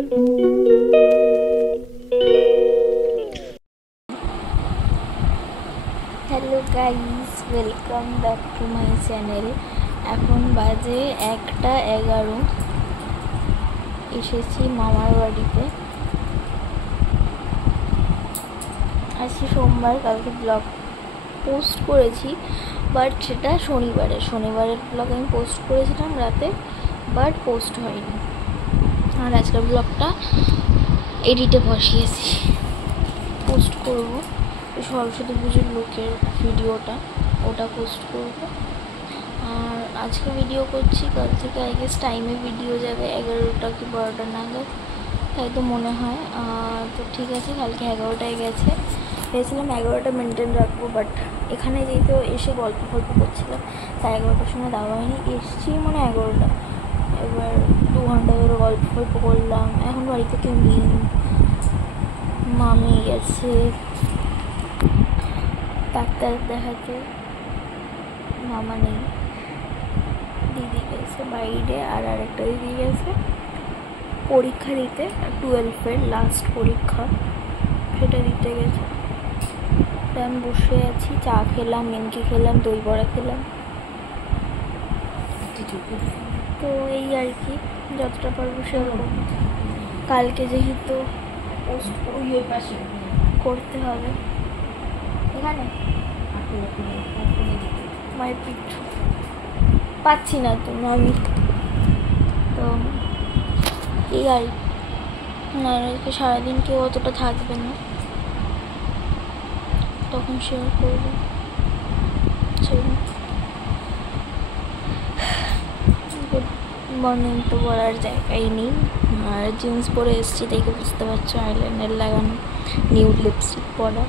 Hello guys, welcome back to my channel. এখন বাজে 1:11। এসেছি মামার বাড়িতে। আজকে সোমবার, কালকে ব্লগ পোস্ট করেছি, বাট সেটা শনিবারের ব্লগ আমি পোস্ট করেছিলাম রাতে, বাট পোস্ট হয়নি। আর আজকের ব্লগটা এডিটে বসিয়েছি, পোস্ট করবো। সরস্বতী পুজোর লোকের ভিডিওটা, ওটা পোস্ট করব। আর আজকে ভিডিও করছি, কাল থেকে আই গেস টাইমে ভিডিও যাবে 11টা কি 12টা নাগাদ, তাই তো মনে হয়। তো ঠিক আছে, কালকে 11টায় গেছে, ভেবেছিলাম 11টা মেনটেন রাখবো, বাট এখানে যেহেতু এসে গল্প করছিলাম, তাই 11টার সময় দেওয়া হয়নি। এসছি মানে 11টা, এবার 2 ঘন্টা ধরে গল্প করলাম। এখন বাড়ি থেকে মামি গেছে ডাক্তার দেখাতে, মামা নেই, দিদি গেছে বাইরে, আর আরেকটা দিদি গেছে পরীক্ষা দিতে, 12-এর লাস্ট পরীক্ষা, সেটা দিতে গেছে। আমি বসে আছি, চা খেলাম, নিমকি খেলাম, দই বড়া খেলাম। তো এই আর কি, যতটা পারবো সেরকম। কালকে যেহেতু করতে হবে, এখানে মায়ের পিঠ পাচ্ছি না তো আমি, তো এই আর কি। সারাদিন কেউ অতটা থাকবে না, তখন শেয়ার করবো। গুড মর্নিং তো বলার জায়গাই নেই। আর জিন্স পরে এসেছি, দেখে বুঝতে পারছো, আইলাইনার লাগানো, নিউড লিপস্টিক পরা।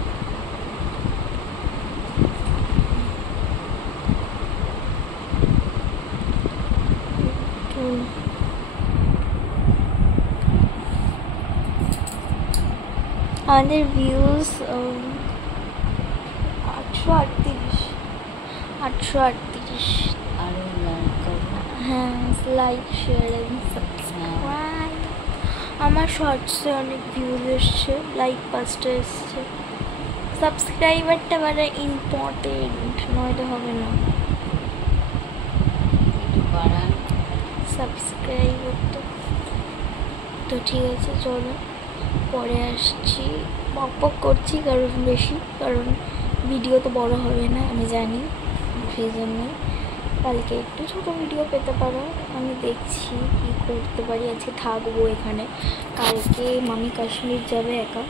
আমাদের ভিউজ 838। হ্যাঁ, লাইক, শেয়ার অ্যান্ড সাবস্ক্রাইব। আমার শর্টসে অনেক ভিউজ এসছে, লাইক 5টা এসছে। সাবস্ক্রাইবারটা মানে ইম্পর্টেন্ট, নয়তো হবে না। সাবস্ক্রাইবারটা তো ঠিক আছে, চলো পরে আসছি। বক করছি কারণ ভিডিও তো বড় হবে না, আমি জানি, সেই জন্যই কালকে একটু ছোটো ভিডিও পেতে পারো। আমি দেখছি কি করতে পারি। আজকে থাকবো এখানে, কালকে মামি কাশ্মীর যাবে একা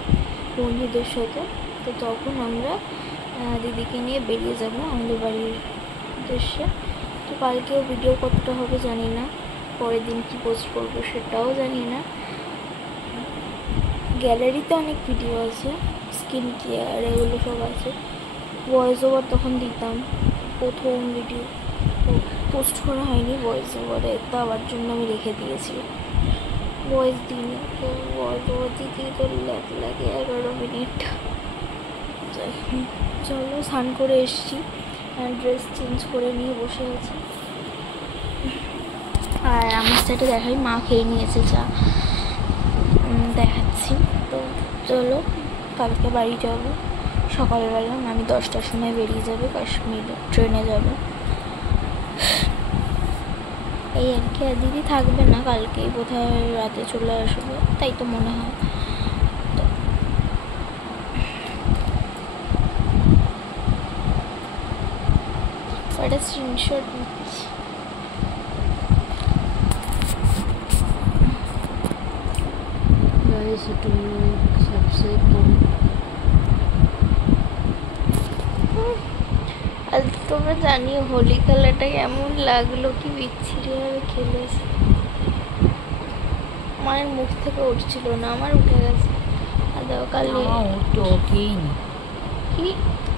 বন্ধুদের সাথে, তো তখন আমরা দিদিকে নিয়ে বেরিয়ে যাব আমাদের বাড়ির উদ্দেশ্যে। তো কালকেও ভিডিও কতটা হবে জানি না, পরের দিন কি পোস্ট করবো সেটাও জানি না। গ্যালারিতে অনেক ভিডিও আছে, স্কিন কেয়ার এগুলো সব আছে। ভয়েস ওভার তখন দিতাম, প্রথম ভিডিও তো পোস্ট করা হয়নি ভয়েস ওভারে, দেওয়ার জন্য আমি রেখে দিয়েছি, ভয়েস দিইনি। তো ভয়েস ওভার দিতেই তো লাগে 11 মিনিট। চলো, স্নান করে এসছি, ড্রেস চেঞ্জ করে নিয়ে বসে আছি। আর আমার সাথে দেখাই, মা খেয়ে নিয়েছে চা, দেখাচ্ছি। তো চলো, কালকে বাড়ি যাব সকালবেলা। আমি 10টার সময় বেরিয়ে যাবে, কাশ্মীরে ট্রেনে যাবে, এই আর কি। আর দিদি থাকবে না, কালকেই বোধহয় রাতে চলে আসবে, তাই তো মনে হয়। তো একটা স্ক্রিনশট নিচ্ছি। আর তোমরা জানিও হোলি খেলাটা কেমন লাগলো, কি বিচ্ছিরিভাবে খেলেছি। মায়ের মুখ থেকে উঠছিল না, আমার উঠে গেছে। আর দেখো কালে ওঠেই নি, কি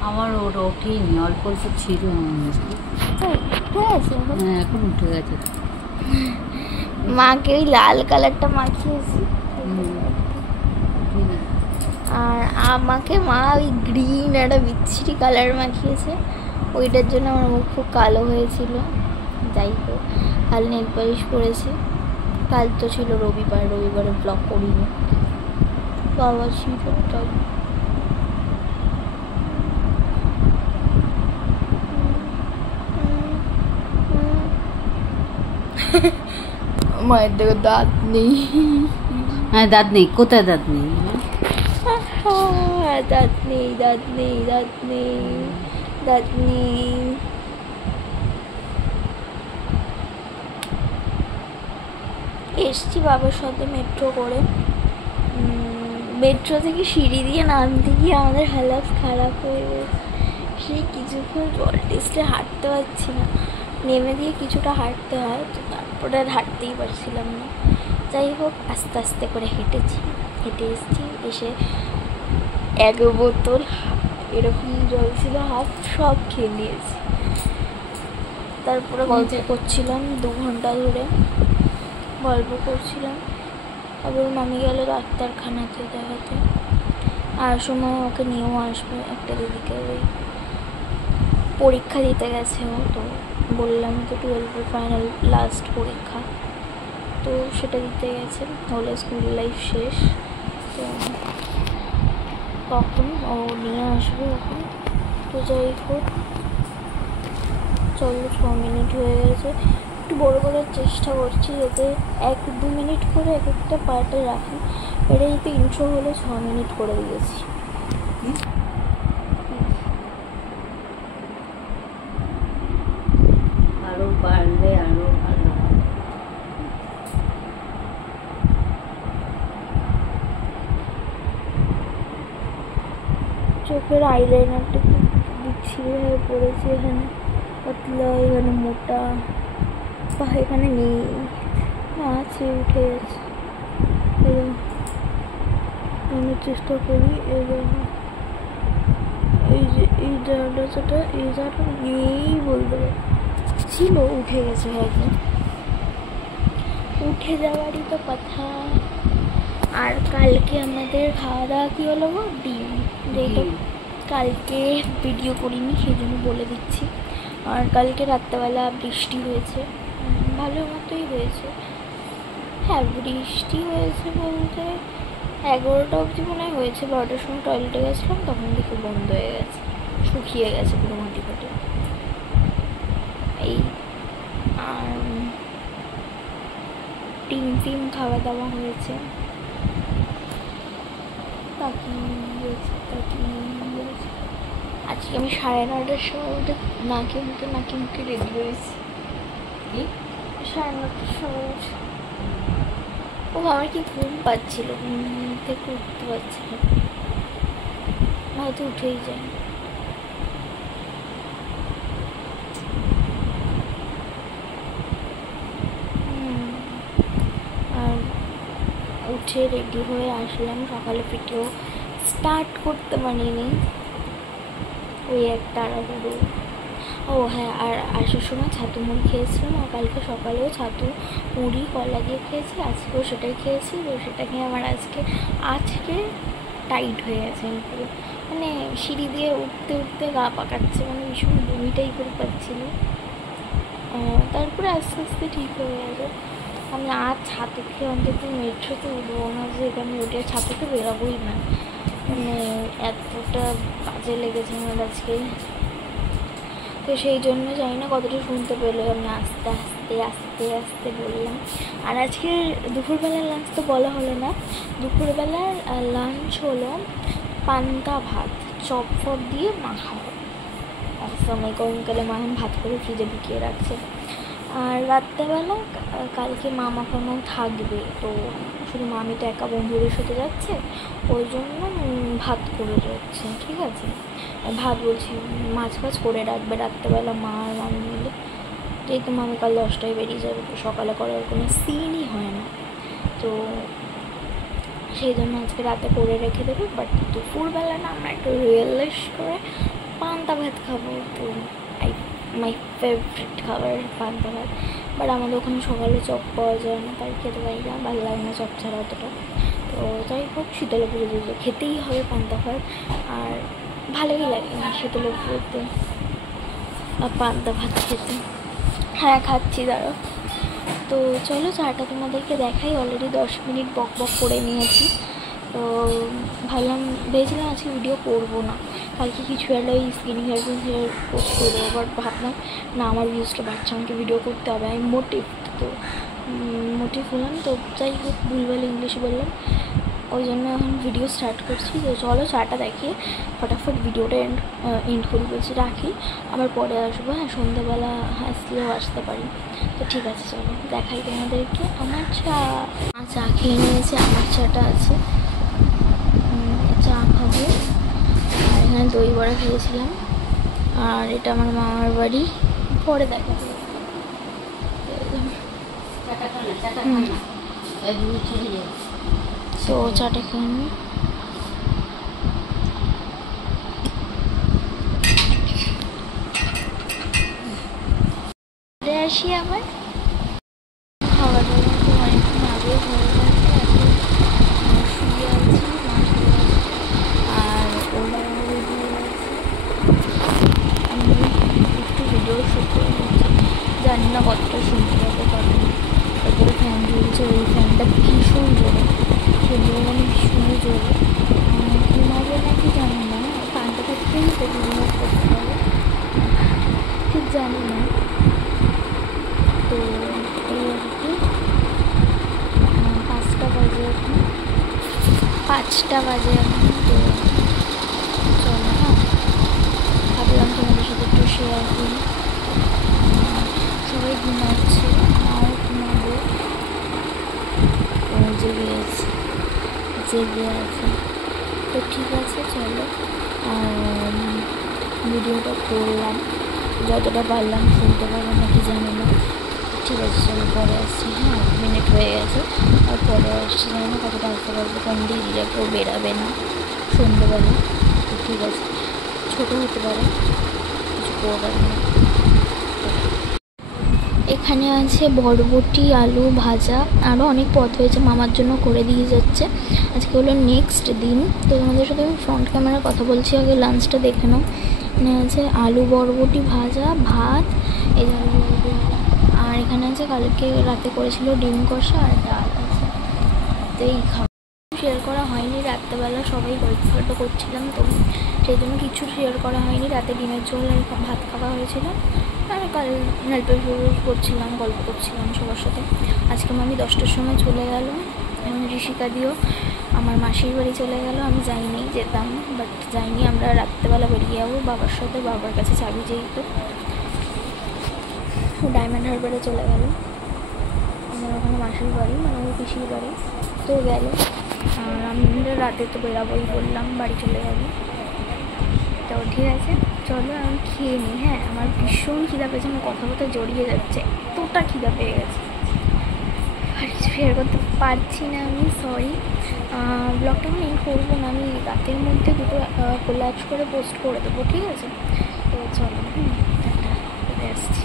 আমার ওঠেই নি, অল্প অল্প ছিল আমার মুখে। উঠে গেছে? হ্যাঁ, এখন উঠে গেছে। মাকে ওই লাল কালারটা মাখিয়েছি, আর আমাকে মা ওই গ্রিন একটা বিচ্ছিরি কালার মাখিয়েছে, ওইটার জন্য আমার মুখ খুব কালো হয়েছিল। যাই হোক, কাল নেল পালিশ পরেছি, কাল তো ছিল রবিবার, রবিবারে ব্লগ করিনি, বাবা ছিল তাই। মায়ের দেখে দাঁত নেই। হ্যাঁ দাঁত নেই, কোথায় দাঁত নেই? দাঁত নেই, দাঁত নেই, দাঁত নেই, দাঁত নেই। এসছি বাবার সাথে মেট্রো করে। মেট্রো থেকে সিঁড়ি দিয়ে নামতে গিয়ে আমাদের হালাত খারাপ হয়ে গেছে। সেই কিছুক্ষণ জল টেস্টে হাঁটতে পারছি না, নেমে দিয়ে কিছুটা হাঁটতে হয়, তো তারপরে আর হাঁটতেই পারছিলাম না। যাই হোক আস্তে আস্তে করে হেঁটেছি, হেঁটে এসেছি। এসে 1 বোতল এরকম জল ছিল হাফ, সব খেয়ে নিয়েছি। তারপরে গল্প করছিলাম 2 ঘন্টা ধরে, গল্প করছিলাম। আবার মামি গেল ডাক্তারখানাতে দেখাতে, আর সময় ওকে নিয়েও আসবে একটা দিদিকে, ওই পরীক্ষা দিতে গেছে ও। তো বললাম তো 12-এর ফাইনাল লাস্ট পরীক্ষা, তো সেটা দিতে গেছে, হলে স্কুল লাইফ শেষ। তো তখন ও নিয়ে আসবে ওকে। তো যাই হোক চলো, 6 মিনিট হয়ে গেছে। একটু বড় করার চেষ্টা করছি যাতে 1-2 মিনিট করে এক একটা পার্টে রাখি। এটা যাতে ইন্ট্রো হলে 6 মিনিট করে দিয়েছি। আরো বাড়লে আরো ভালো। চোখের আইলাইনারটা খুব বিচ্ছিরি হয়ে পড়েছে, এখানে পাতলা, এখানে মোটা, বা এখানে নেই, না আছে, উঠে গেছে। আমি চেষ্টা করি এই যে এই জায়গাটা, এই জায়গাটা নেই বলতে পারি, ছিল, উঠে গেছে হয়তো, উঠে যাওয়ারই তো কথা। আর কালকে আমাদের খাওয়া দাওয়া কী হলো গো? ডিম, যেটা কালকে ভিডিও করিনি সেই জন্য বলে দিচ্ছি। আর কালকে রাত্রেবেলা বৃষ্টি হয়েছে, ভালো মতোই হয়েছে। হ্যাঁ বৃষ্টি হয়েছে বলতে 11টা অবধি মনে হয় হয়েছে, 12টার সময় টয়লেটে গেছিলাম, তখন দেখে বন্ধ হয়ে গেছে, শুকিয়ে গেছে পুরো মাটি ফাটে। এই আর ডিম খাওয়া দাওয়া হয়েছে। আজকে আমি 9:30টার সময় উঠে নাকে মুখে রেডি হয়েছি। 9:30টার সময় উঠে, ও আমার কি ঘুম পাচ্ছিল, ঘুম থেকে উঠতে পারছিল, হয়তো উঠেই যায়। আর উঠে রেডি হয়ে আসলাম, সকালে ভিডিও স্টার্ট করতে পারিনি, ওই একটা তাড়াহুড়ো। ও হ্যাঁ, আর আসার সময় ছাতু মুড়ি খেয়েছিলাম, আর কালকে সকালেও ছাতু মুড়ি কলা দিয়ে খেয়েছি, আজকেও সেটাই খেয়েছি। তো সেটা খেয়ে আমার আজকে টাইট হয়ে গেছে পুরো, মানে সিঁড়ি দিয়ে উঠতে উঠতে গা পাকাচ্ছে, মানে ভীষণ বমি টাইপের পাচ্ছিল। তারপরে আস্তে আস্তে ঠিক হয়ে গেছে। আমি আর ছাতু খেয়ে অন্তত মেট্রোতে উঠবো না, যে আমি উঠে ছাতুতে বেরোবোই না, মানে এতটা বাজে লেগেছে আমার আজকে। তো সেই জন্য জানি না কতটা শুনতে পেলো, আমি আস্তে আস্তে আস্তে আস্তে বললাম। আর আজকে দুপুরবেলার লাঞ্চ তো বলা হলো না, দুপুরবেলার লাঞ্চ হলো পান্তা ভাত, চপ ফপ দিয়ে মাখা, সময় গরমকালে মা ভাত করে ফ্রিজে ঢুকিয়ে রাখছে। আর রাত্রেবেলা কালকে মামা ফামাও থাকবে, তো শুধু মামিটা একা বন্ধুদের সাথে যাচ্ছে, ওই জন্য ভাত করে যাচ্ছে, ঠিক আছে। ভাত বলছি, মাছ ফাছ করে রাখবে রাত্রেবেলা মা আর মামি মিলে, যেহেতু মামি কাল 10টায় বেরিয়ে যাবে, তো সকালে করার কোনো সিনই হয় না, তো সেই জন্য আজকে রাতে করে রেখে দেবে। বাট দুপুরবেলা না আমরা একটু রিয়েলাইজ করে পান্তা ভাত খাবো, তো মাই ফেভারিট খাবার পান্তা ভাত। বাট আমাদের ওখানে সকালে চপ পাওয়া যায় না, তাই খেতে পারি না, ভালো লাগে না চপ ছাড়া অতটা। তো যাই হোক শীতলে পুজো খেতেই হবে পান্তা ভাত, আর ভালোই লাগে না শীতলে পুজোতে পান্তা ভাত খেতে। হ্যাঁ খাচ্ছি, দাঁড়াও। তো তো চলো চাটা তোমাদেরকে দেখাই। অলরেডি 10 মিনিট বক বক করে নিয়েছি। তো ভাবলাম, ভেবেছিলাম আজকে ভিডিও করবো না, কালকে কিছু একটা ওই স্কিন হেয়ার পোস্ট করে দেবো। বাট ভাবলাম না, আমার ভিউজটা বাড়ছে, আমাকে ভিডিও করতে হবে। আমি মোটিভ হলাম। তো যাই হোক, ভুলভাল ইংলিশ বললাম, ওই জন্য এখন ভিডিও স্টার্ট করছি। তো চলো চাটা দেখিয়ে ফটাফট ভিডিওটা এন্ড করে বলছি, রাখি, আবার পরে আসবো। হ্যাঁ, সন্ধ্যাবেলা আসলেও আসতে পারি। তো ঠিক আছে, চলো দেখাই তোমাদেরকে আমার চা খেয়ে নিয়েছে। আমার চাটা আছে, চা খাবো। আর এখানে দই বড়া খেয়েছিলাম। আর এটা আমার মামার বাড়ি, পরে দেখা যাবে। তো চাটা খেয়ে নিই। আসি আবার। খাওয়া দাওয়া তো অনেকক্ষণ আগে হয়ে গেছে। এখন শুয়ে আছি, আর ওরা রেডি হয়ে গেছে। আমি একটু ভিডিও শ্যুট করে নিচ্ছি, জানি না কতটা শুনতে হবে। কারণ তারপরে ফ্যান চলছে, ওই ফ্যানটা ভীষণ জোরে, সেগুলো মানে ভীষণই জোরে। ঘুমাবে নাকি জানি না, ফ্যানটা থাকতেই তো ঘুমানো করতে হবে, ঠিক জানি না। তো এই আর কি, 5টা বাজে এখন, 5টা বাজে এখন। তো চলো, হ্যাঁ, ভাবলাম তোমাদের সাথে একটু শেয়ার করি। সবাই ঘুমাচ্ছে, মাও ঘুমাবো, ও জেগে আছে। তো ঠিক আছে, চলো। আর ভিডিওটা করলাম, যতটা পারলাম। শুনতে পারবো নাকি জানি না। ঠিক আছে, চলো পরে আসছি। হ্যাঁ, মিনিট হয়ে গেছে, আর পরে আসছি। জানি না কতটা আসতে পারবো, কারণ দিদিরা কেউ বেরাবে না সন্ধ্যেবেলা। তো ঠিক আছে, ছোটো হতে পারে, কিছু করার না। এখানে আছে বরবটি, আলু ভাজা, আরও অনেক পদ হয়েছে, মামার জন্য করে দিয়ে যাচ্ছে। আজকে হলো নেক্সট দিন। তো তোমাদের সাথে আমি ফ্রন্ট ক্যামেরা কথা বলছি, আগে লাঞ্চটা দেখে নাও। এখানে আছে আলু বরবটি ভাজা, ভাত, এই যে আলু বরবটি ভাজা। আর এখানে আছে কালকে রাতে করেছিল ডিম কষা, আর ডাল আছে। তো এই খাওয়া শেয়ার করা হয়নি রাত্রেবেলা, সবাই গল্প করছিলাম, তো সেই জন্য কিছু শেয়ার করা হয়নি। রাতে ডিমের ঝোল আর ভাত খাওয়া হয়েছিল, আর কাল গল্প করছিলাম, গল্প করছিলাম সবার সাথে। আজকে আমি 10টার সময় চলে গেল, এবং ঋষিকা দিও আমার মাসির বাড়ি চলে গেল। আমি যাইনি, যেতাম, বাট যাইনি। আমরা রাত্রেবেলা বেরিয়ে যাবো বাবার সাথে, বাবার কাছে চাবি যেহেতু। ডায়মন্ড হারবারে চলে গেল, আমার ওখানে মাসির বাড়ি, মানে ওর পিসির বাড়ি। তো গেল, আর আমরা রাতে তো বেরাবোই বললাম, বাড়ি চলে যাবো। তো ঠিক আছে, চলো আমি খেয়ে নিই। হ্যাঁ, আমার ভীষণ খিদা পেয়েছে, আমার কথা কথা জড়িয়ে যাচ্ছে, এতটা খিদা পেয়ে গেছে, আর কিছু শেয়ার করতে পারছি না আমি, সরি। ব্লগটা আমি এন্ড করবো না, আমি রাতের মধ্যে দুটো কোলাজ করে পোস্ট করে দেবো, ঠিক আছে? তো চলো, টাটা, আসছি।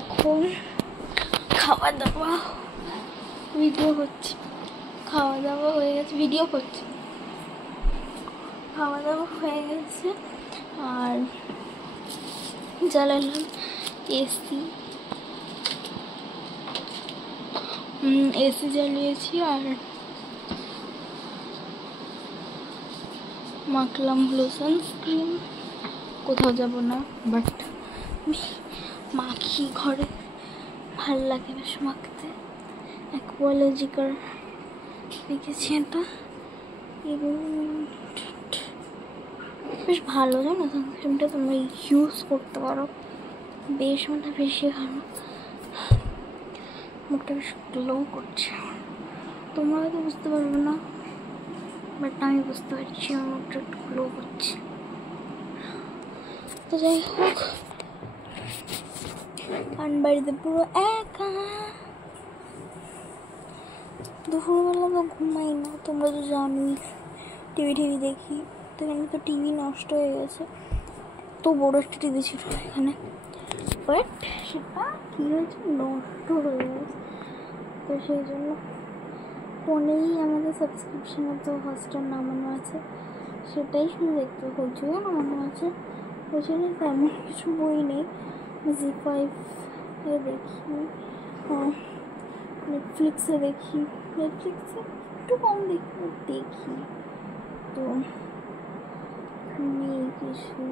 এখন খাওয়া দাওয়া ভিডিও হচ্ছে, খাওয়া দাওয়া হয়ে গেছে, ভিডিও করছি, খাওয়া দাওয়া হয়ে গেছে। আর জ্বালালাম এসি জ্বালিয়েছি, আর মাখলাম হলো সানস্ক্রিন। কোথাও যাব না, বাট মাখি ঘরে, ভাল লাগে বেশ মাখতে। অ্যাকোয়ালজিকার দেখেছি এটা, এবং বেশ ভালো, জানো সানস্ক্রিনটা, তোমরা ইউজ করতে পারো, বেশ মানে বেশি ভালো, মুখটা বেশ গ্লো করছে। তোমরা হয়তো বুঝতে পারবে না, বাট আমি বুঝতে পারছি আমার মুখটা একটু গ্লো করছে। তো যাই হোক, কারণ বাড়িতে পুরো একা, দুপুরবেলা তো ঘুমাই না, তোমরা তো জানোই, টিভি দেখি। তো এখানে তো টিভি নষ্ট হয়ে গেছে, তো বড় একটা টিভি ছিল এখানে, বাট সেটা কী হয়েছে, নষ্ট হয়ে গেছে। তো সেই জন্য ফোনেই আমাদের সাবস্ক্রিপশানে তো হটস্টার নামানো আছে, সেটাই শুধু দেখতে হয়েছিল নামানো আছে। ওই জন্য তেমন কিছু বই নেই। জি5 দেখি, নেটফ্লিক্সে দেখি, নেটফ্লিক্সে একটু কম দেখি। তো নেই কিছু,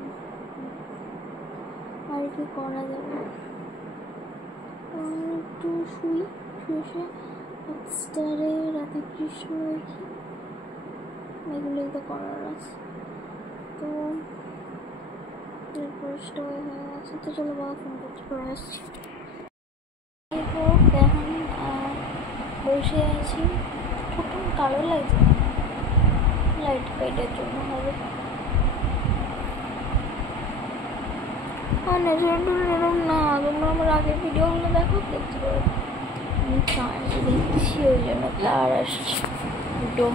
আর কি করা যাবে। একটু শুয়ে হটস্টারে রাধা কৃষ্ণ দেখি, এগুলোই তো করার আছে। তো পরিষ্কার হয়ে গেছে, তো চলো বাবা ফোন করতে পরে আসছি। এখন বসে আছি, ঠোঁটটা কালো লাগছে, লাইট ফাইটের জন্য হবে। আর এরকম না, তোমরা আমার আগের ভিডিওগুলো দেখো, দেখতে পারো। আমি চার্জে দেখছি, ওই জন্য তার আসছে দুটো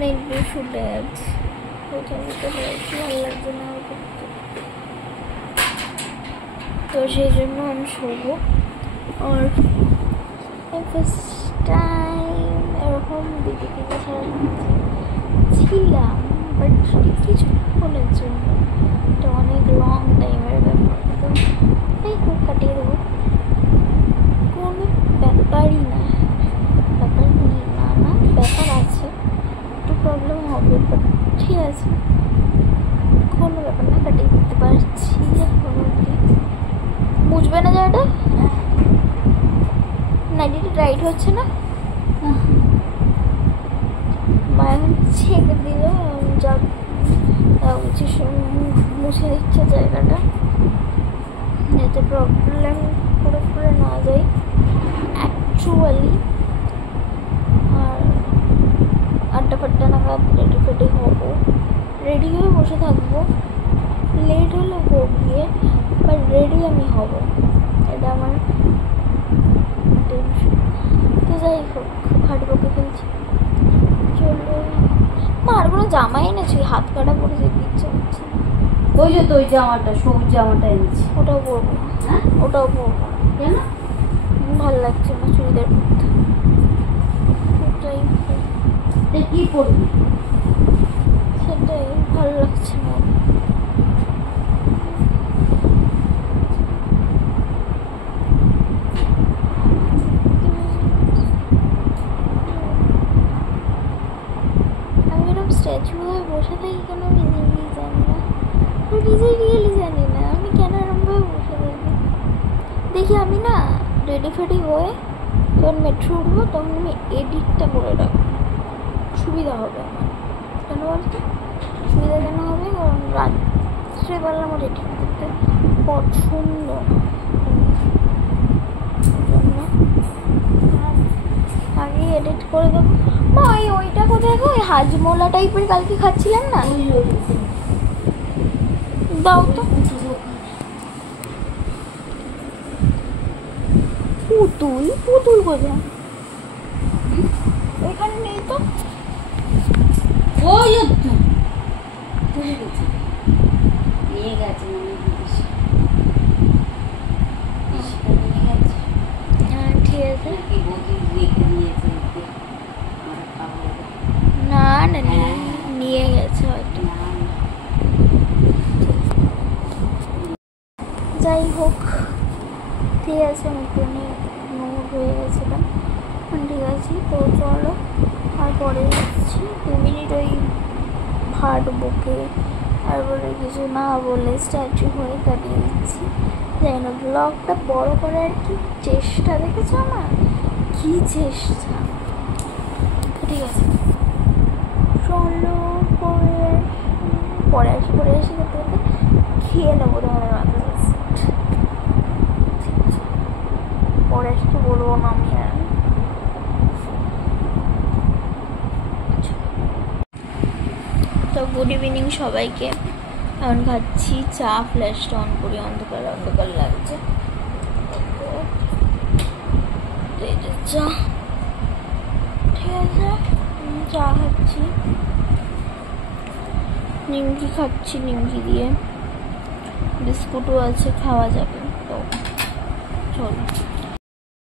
নেগেটিভ শুটে আছে, ভালো লাগছে না। তো সেই জন্য আমি শোবো। আর ফার্স্ট টাইম এরকম দিদিকে ছাড়া ছিলাম, বাট কিছুক্ষণের জন্য, এটা অনেক লং টাইমের ব্যাপার। তো এই খুব কাটিয়ে দেবো, কোনো ব্যাপারই না, ব্যাপার নেই, না ব্যাপার আছে, একটু প্রবলেম হবে, বাট ঠিক আছে, কোনো ব্যাপার না, কাটিয়ে দিতে পারছি। এখন অবধি বুঝবে না জায়গাটা, নাইটিটা টাইট হচ্ছে না, মা এখন ছেঁকে দিল, যা মুছে দিচ্ছে জায়গাটা, যাতে প্রবলেম করে না যায় অ্যাকচুয়ালি। আর 8টা নাগাদ রেডি হবো, রেডি হয়ে বসে থাকবো, লেট হলে হোক গিয়ে, বাট রেডি আমি হব, এটা আমার টেনশন। তো যাই হোক, হাঁটু পকে ফেলছি, চলো। আর কোনো জামাই এনেছি, হাত কাটা পরে যেতে ইচ্ছে হচ্ছে। ওই যে তো ওই জামাটা, সবুজ জামাটা এনেছি, ওটাও পরবো না। হ্যাঁ ওটাও পরবো না, কেন? ভালো লাগছে না চুড়িদার পরতে। সেটাই কি পরবি? সেটাই ভালো লাগছে না। আমি এরকম স্ট্যাচু হয়ে বসে থাকি কেন, আমি নিজেই জানি না, নিজেই রিয়েলি জানি না আমি কেন এরকমভাবে বসে থাকি। দেখি আমি না রেডি ফেডি হয়ে যখন মেট্রো উঠবো, তখন আমি এডিটটা করে রাখবো, সুবিধা হবে আমার। কেন বলতো সুবিধা কেন হবে, কারণ রাত্রেবেলা আমার এডিট করতে পছন্দ না, আগে এডিট করে দেবো। মা ওইটা কোথায় গো, ওই হাজমোলা টাইপের কালকে খাচ্ছিলেন না, দাও তো। পুতুল কোথায়, এখানে নেই তো। ওই নিয়ে গেছে ঠিক আছে, না নিয়ে গেছে হয়তো। যাই হোক, ঠিক আছে, আমি একটু নোট হয়ে গেছিলাম, ঠিক আছে। তো চলো, আর পরে যাচ্ছি 2 মিনিট ওই হার্ট বুকে আর বলে কিছু না বলে স্ট্যাচু হয়ে কাটিয়ে দিচ্ছি। যাই না, ব্লগটা বড় করার কি চেষ্টা দেখেছো আমার, কি চেষ্টা। ঠিক আছে চলো, পরে আসি করতে করতে খেয়ে নেবো তোমাদের মাথা। পরে আসতে বলবো না আমি আর। তো গুড ইভিনিং সবাইকে, এখন খাচ্ছি চা, ফ্ল্যাশটা অন করি, অন্ধকার লাগছে, চা। ঠিক আছে, চা খাচ্ছি, নিমকি খাচ্ছি, নিমকি দিয়ে বিস্কুটও আছে, খাওয়া যাবে। তো চলো,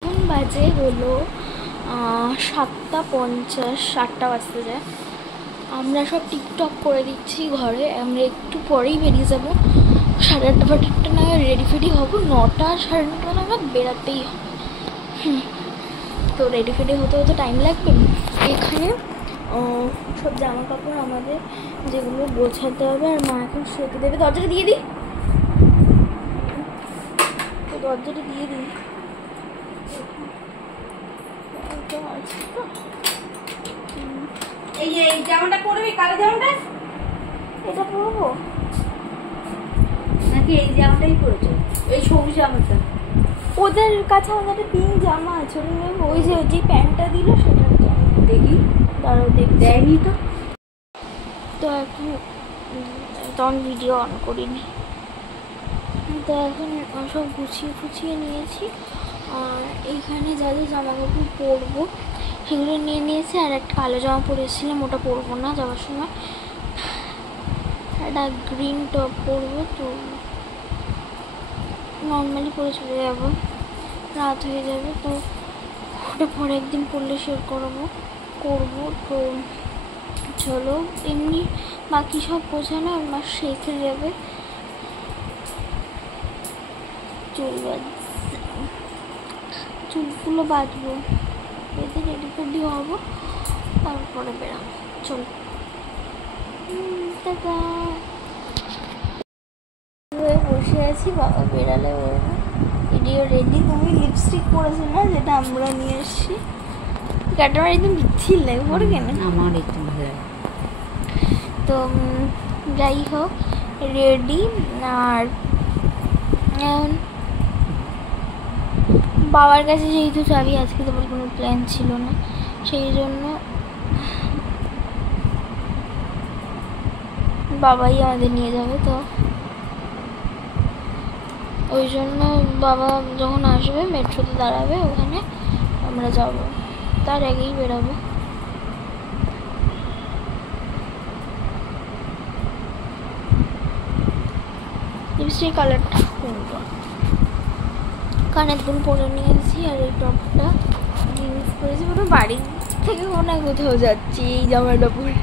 এখন বাজে হলো 7:50, 8টা বাজতে যায়। আমরা সব টিকটক করে দিচ্ছি ঘরে, আমরা একটু পরেই বেরিয়ে যাবো। 8:30 ফাটারটা নাগাদ রেডি ফেডি হবো, 9টা 9:30 নাগাদ বেরাতেই হবে। তো রেডি ফেডি হতে হতে টাইম লাগবে। এখানে সব জামা কাপড় আমাদের যেগুলো গোছাতে হবে, আর মা এখন শুতে দেবে। দরজাটা দিয়ে দিই, তো দরজাটা দিয়ে দিই। এই জামাটা পরবি, কালো জামাটা এটা পরবো নাকি এই জামাটাই পরেছো? এই সবুজ জামাটা ওদের কাছে আমাদের পিঙ্ক জামা আছে, ওটা নেবো। ওই যে প্যান্টটা দিল সেটা দেখি, দাঁড়াও দেখ। দেয়নি তো। তো এখন তখন ভিডিও অন করিনি। তো এখন সব গুছিয়ে নিয়েছি। আর এইখানে যা যা জামা কাপড় পরবো সেগুলো নিয়ে নিয়েছি। আর একটা কালো জামা পরেছিলাম, ওটা পরবো না যাওয়ার সময়। একটা গ্রিন টপ পরবো, তো নর্মালি পরে চলে যাবো, রাত হয়ে যাবে। তো ওটা পরে একদিন পরলে শেয়ার করবো। তো চলো, এমনি বাকি সব গোছানো আমার শেখে যাবে। চুলগুলো বাঁধবো, বেঁধে রেডি ফেডি হবো, তারপরে বেরাবো। চলো, টাটা। বসে আছি, বাবা বেরালে বেরোবে। Video ready. তুমি লিপস্টিক পরেছো না, যেটা আমরা নিয়ে এসছি। কাটার একদম বিচ্ছিল লাগে, পরে কেন আমার একটু ভালো লাগে। তো যাই হোক, রেডি। আর এখন বাবার কাছে যেহেতু চাবি, আজকে তোমার কোনো প্ল্যান ছিল না, সেই জন্য বাবাই আমাদের নিয়ে যাবে। তো ওই জন্য বাবা যখন আসবে মেট্রোতে দাঁড়াবে, ওখানে আমরা যাব, তার আগেই বেরাবো। লিপস্টিক কালারটা কোনটা? কানের দুল পরে নিয়েছি, আর এই টপটা জিন্স পরেছি। পুরো বাড়ি থেকে মনে হয় কোথাও যাচ্ছি এই জামাটা পরে।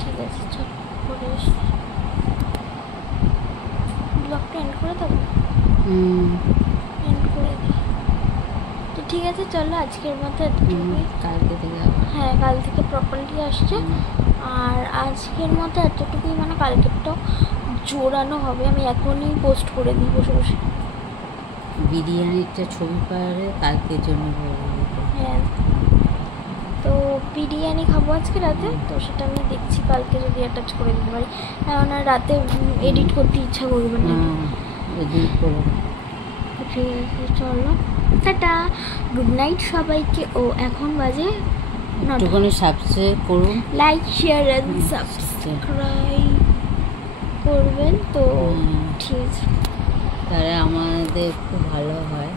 ঠিক আছে, চল পরে এসে ব্লগটা এন্ড করে দেবো। এন্ড করে দিই। তো ঠিক আছে, চলো আজকের মতো এতটুকুই। কালকে থেকে হ্যাঁ, কাল থেকে প্রপার্টি আসছে। আর আজকের মতো এতটুকুই, মানে কালকেরটাও জোরানো হবে। আমি এখনই পোস্ট করে দিই বসে বসে। বিরিয়ানিটা ছবি পারে কালকের জন্য। হ্যাঁ, তো বিরিয়ানি খাবো আজকে রাতে, তো সেটা আমি দেখছি কালকে যদি অ্যাটাচ করে দিতে পারি। এখন আর রাতে এডিট করতে ইচ্ছা করবে না। এডিট করো। ঠিক আছে, চলো টাটা, গুড নাইট সবাইকে। ও এখন বাজে একটুখানি সাবস্ক্রাইব করুন, লাইক শেয়ার অ্যান্ড সাবস্ক্রাইব করবেন। তো ঠিক আছে, তাহলে আমাদের খুব ভালো হয়।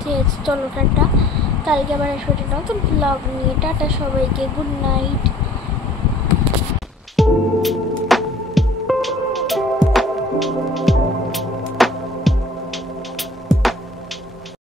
ঠিক আছে, চলো টাটা। কালকে আবার আসবো, তো ব্লগ নিয়ে। টাটা সবাইকে, গুড নাইট।